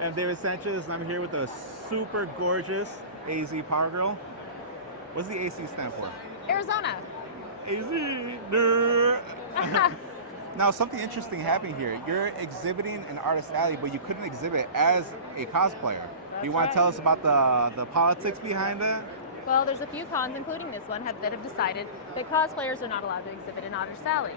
I'm David Sanchez, and I'm here with a super gorgeous AZ Power Girl. What's the AC stand for? Arizona. AZ. Now, something interesting happened here. You're exhibiting in Artist Alley, but you couldn't exhibit as a cosplayer. You want to tell us about the politics behind it? Well, there's a few cons, including this one, that have decided that cosplayers are not allowed to exhibit in Artist Alley.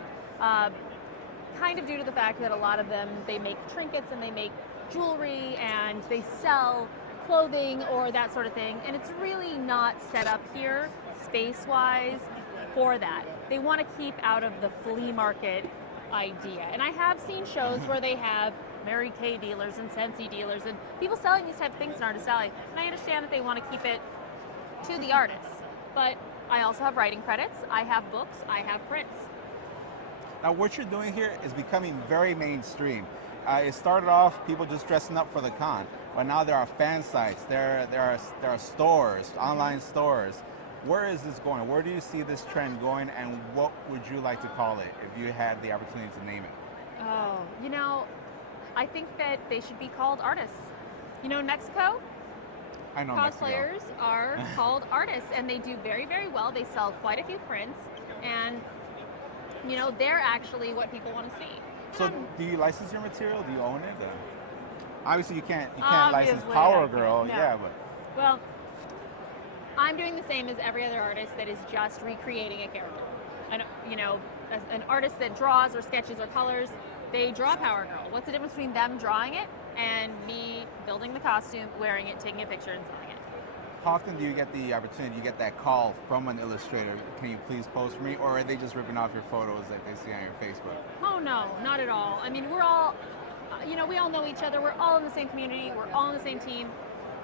Kind of due to the fact that a lot of them, they make trinkets and they make jewelry and they sell clothing or that sort of thing, and it's really not set up here space-wise for that. They want to keep out of the flea market idea. And I have seen shows where they have Mary Kay dealers and Scentsy dealers and people selling these type of things in Artist Alley, and I understand that they want to keep it to the artists. But I also have writing credits, I have books, I have prints. Now, what you're doing here is becoming very mainstream. It started off people just dressing up for the con, but now there are fan sites, there are stores, online stores. Where is this going? Where do you see this trend going, and what would you like to call it if you had the opportunity to name it? Oh, you know, I think that they should be called artists. You know, in Mexico, I know cosplayers are called artists, and they do very, very well. They sell quite a few prints, and you know, they're actually what people want to see. So, do you license your material? Do you own it? Obviously, you can't license Power Girl. No. Yeah, but well, I'm doing the same as every other artist that is just recreating a character. And you know, as an artist that draws or sketches or colors, they draw Power Girl. What's the difference between them drawing it and me building the costume, wearing it, taking a picture, and selling it? how often do you get the opportunity, you get that call from an illustrator, can you please post for me, or are they just ripping off your photos that they see on your Facebook? Oh no, not at all. I mean, we're all, you know, we all know each other. We're all in the same community. We're all on the same team.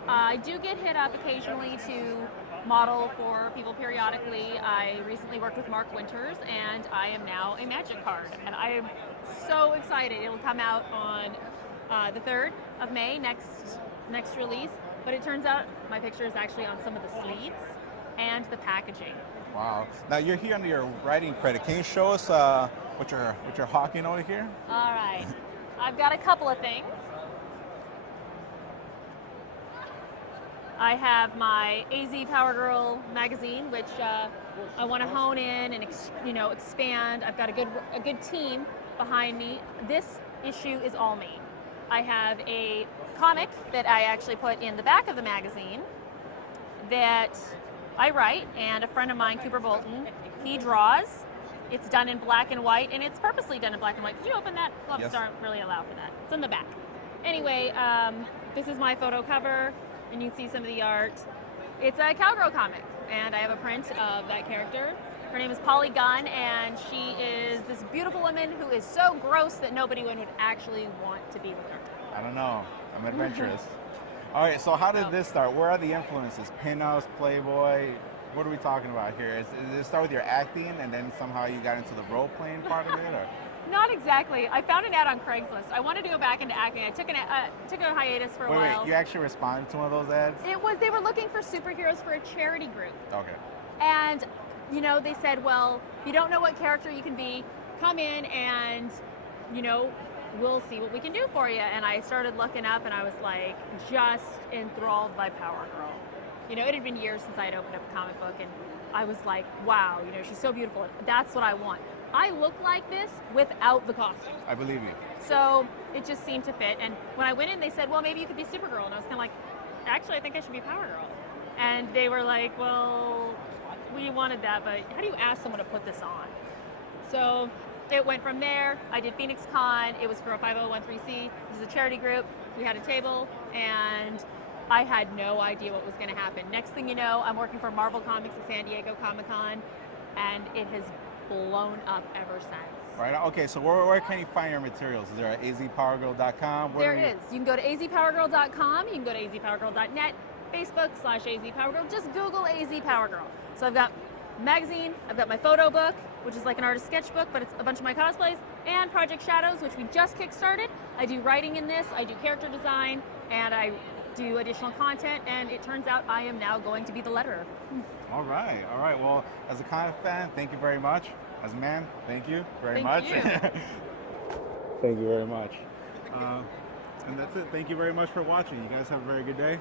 I do get hit up occasionally to model for people periodically. I recently worked with Mark Winters, and I am now a Magic card, and I am so excited. It'll come out on the 3rd of May, next release. But it turns out my picture is actually on some of the sleeves and the packaging. Wow. Now you're here under your writing credit. Can you show us what you're hawking over here? All right. I've got a couple of things. I have my AZ Power Girl magazine, which I want to hone in and expand. I've got a good team behind me. This issue is all me. I have a comic that I actually put in the back of the magazine that I write, and a friend of mine, Cooper Bolton, he draws. It's done in black and white, and it's purposely done in black and white. Could you open that? Gloves Yes. aren't really allowed for that. It's in the back. Anyway, this is my photo cover, and you can see some of the art. It's a cowgirl comic, and I have a print of that character. Her name is Polly Gunn, and she is this beautiful woman who is so gross that nobody would actually want to be with her. I don't know. I'm adventurous. All right, so how did this start? Where are the influences? Pinups, Playboy? What are we talking about here? Did it start with your acting, and then somehow you got into the role-playing part of it? Or? Not exactly. I found an ad on Craigslist. I wanted to go back into acting. I took a hiatus for a while. Wait, you actually responded to one of those ads? They were looking for superheroes for a charity group. Okay. And, you know, they said, well, if you don't know what character you can be, come in and, you know, we'll see what we can do for you. And I started looking up, and I was like just enthralled by Power Girl. You know, it had been years since I had opened up a comic book, and I was like, wow, you know, she's so beautiful. That's what I want. I look like this without the costume. I believe you. So it just seemed to fit. And when I went in, they said, well, maybe you could be Supergirl. And I was kind of like, actually, I think I should be Power Girl. And they were like, well, we wanted that, but how do you ask someone to put this on? So it went from there. I did Phoenix Con. It was for a 5013C. This is a charity group. We had a table, and I had no idea what was going to happen. Next thing you know, I'm working for Marvel Comics at San Diego Comic-Con, and it has blown up ever since. Right. Okay. So where can you find your materials? Is there at azpowergirl.com? There is. You can go to azpowergirl.com. You can go to azpowergirl.net. Facebook/azpowergirl. Just Google AZ Power Girl. So I've got magazine. I've got my photo book, which is like an artist sketchbook, but it's a bunch of my cosplays, and Project Shadows, which we just kickstarted. I do writing in this. I do character design, and I do additional content. And it turns out I am now going to be the letterer. All right. All right. Well, as a comic fan, thank you very much. As a man, thank you very much. Thank you. Thank you very much. And that's it. Thank you very much for watching. You guys have a very good day.